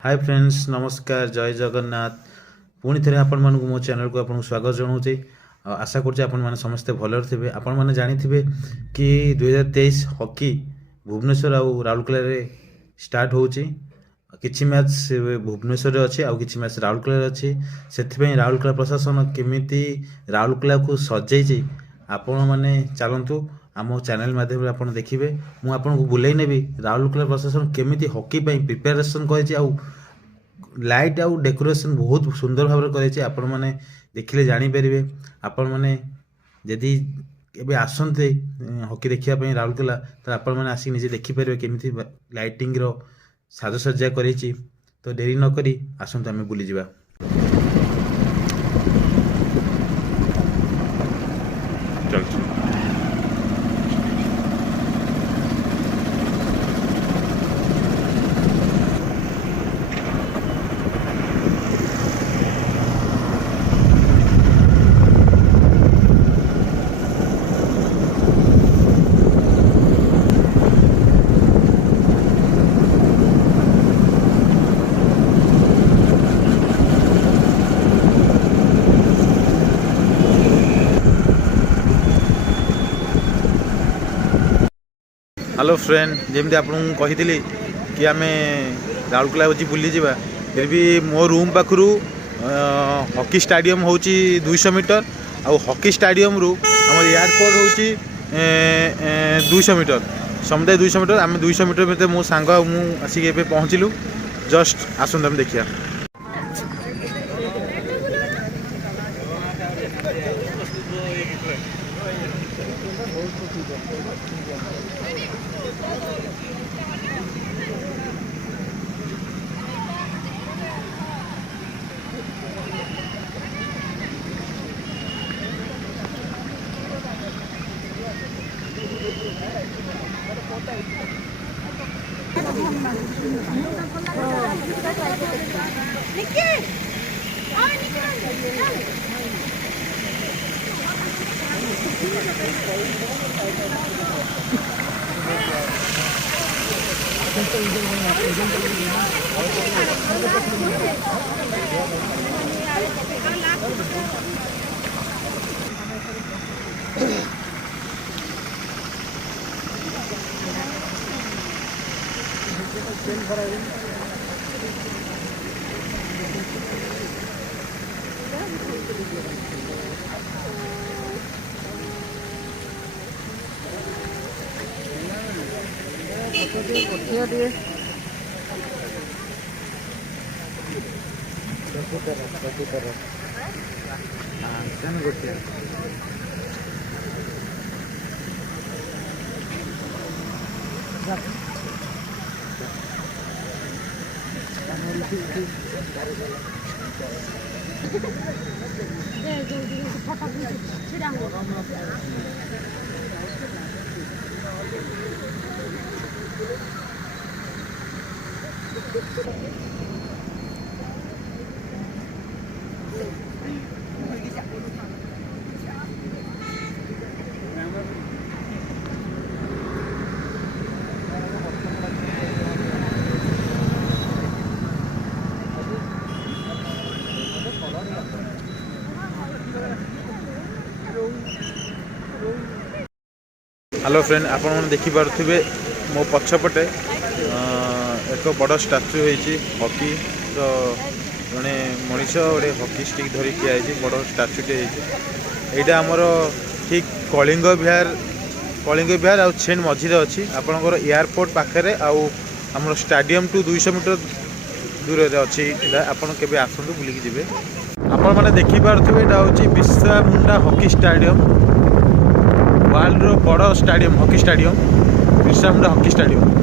Hi friends नमस्कार जय जगन्नाथ पुणी थे आपण मानक मो चैनल को आपको स्वागत जनाऊे आशा करुँचे आपण मैंने समस्ते भलर थे आपण मैंने जानी कि 2023 हॉकी भुवनेश्वर आउ राउरकेला स्टार्ट होची किछि मैच भुवनेश्वर अच्छे आउ किछि मैच राउरकेला अच्छी से राउरकेला प्रशासन केमिति राउरकेला को सजेई आपण मैंने चलतु आम चैनल माध्यम आप देखिए मुझे आपको बुलाई नेबी राउरकेला प्रशासन केमिति हॉकी प्रिपेरेसन कर लाइट आउ डेकोरेशन बहुत सुंदर भाव में आपण मैंने देखिले जानीपर आपण मैंने जदि एबे आसते हॉकी देखापी राउरकेला तो आपण मैंने आसिक निजे देखिपारे केमिति लाइटिंग रो साजसज्जा कर तो डेरी नक आसतु आम बुली जावा। हेलो फ्रेंड जमी आपको कही कि आम राउरकेला बची बुली जावा फिर भी मो रूम पाखु हॉकी स्टाडियम हूँ 200 मीटर आउ हॉकी स्टाडियम रु आम एयरपोर्ट हूँ 200 मीटर समुदाय 200 मीटर आम 200 मीटर मत मो सांग आसिक पहुँचलु जस्ट आसत आम देखिए। हेलो फ्रेंड आपण मैंने देखिपे मो पछपटे एक बड़ स्टाच्यू होती हॉकी तो जड़े मनीष गोटे हॉकी स्टिक धरी ठिया बड़ स्टाच्यूटे यहाँ आमर ठीक कलिंग विहार आउ छेन मझीरे अच्छी आपणकर एयरपोर्ट पाखे आम स्टाडियम टू 200 मीटर दूर अच्छी आपड़ के आसतु बुलिकी जी आपण मैंने देखिपे यहाँ हूँ Birsa Munda hockey stadium world रो बड़ stadium hockey stadium Birsa Munda hockey stadium.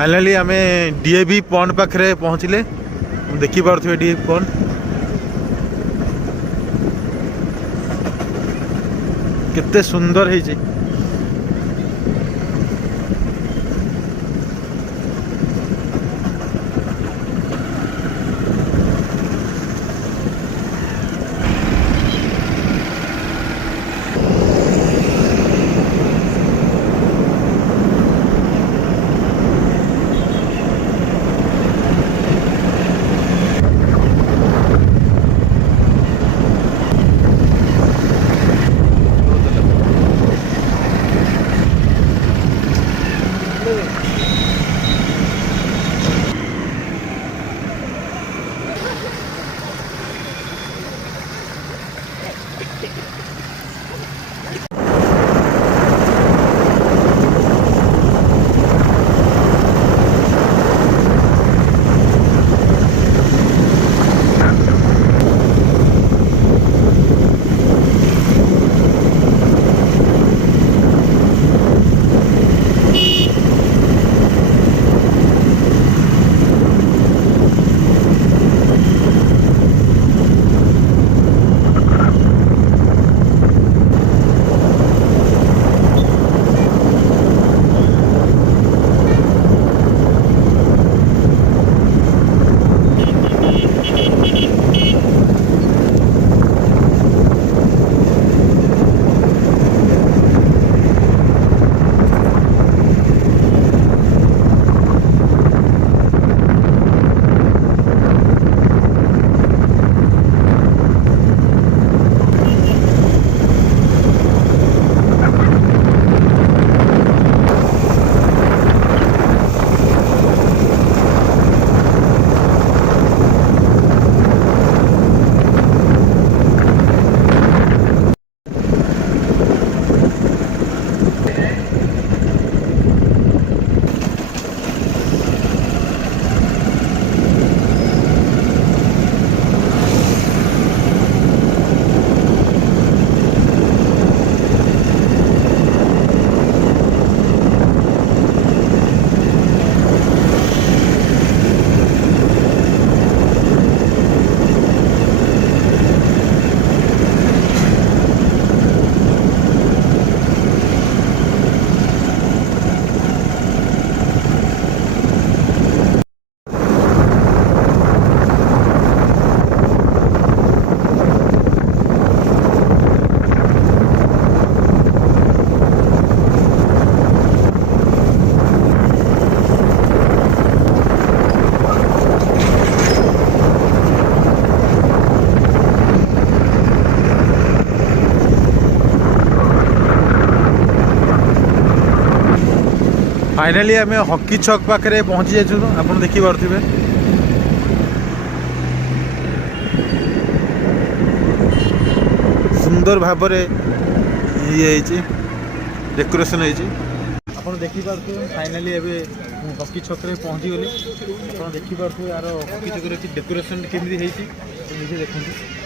Finally आम डीएवी पॉन्ड पाखे पहुँचले देखिपे डीएवी पॉन्ड केते सुंदर है। फाइनाली आम हॉकी छक पाखे पहुँची जाइए आप देखिपे सुंदर भाव ये डेकोरेशन आप देखिपे फाइनाली एवं हॉकी छक पहुँची गली आप देखिपे यार हॉकी छक डेकोरेशन केमी निजे देखते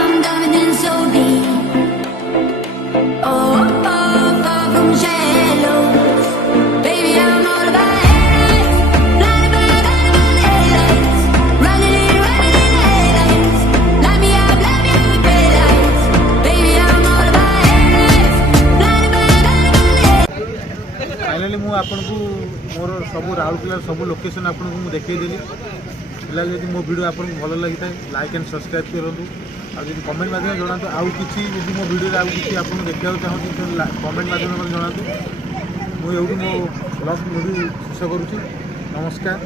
I'm diving in so deep. Far from shallow. Baby, I'm all about headlights. Blinded by the headlights. Running in headlights. Light me up, red lights. Baby, I'm all about headlights. Blinded by headlights. Finally मु आपन को मोर सब राउरकेला सब location आपन को देखदेली पिला जदि मो वीडियो आपन को भल लगी था लाइक एंड सब्सक्राइब करूँ और जब कमेंट माध्यम जनातु आउ किसी जब मो वीडियो आउ किसी आपन देखा चाहूँ कमेंट माध्यम जनातु मुझे मो ब्लॉग शेष करुँची नमस्कार।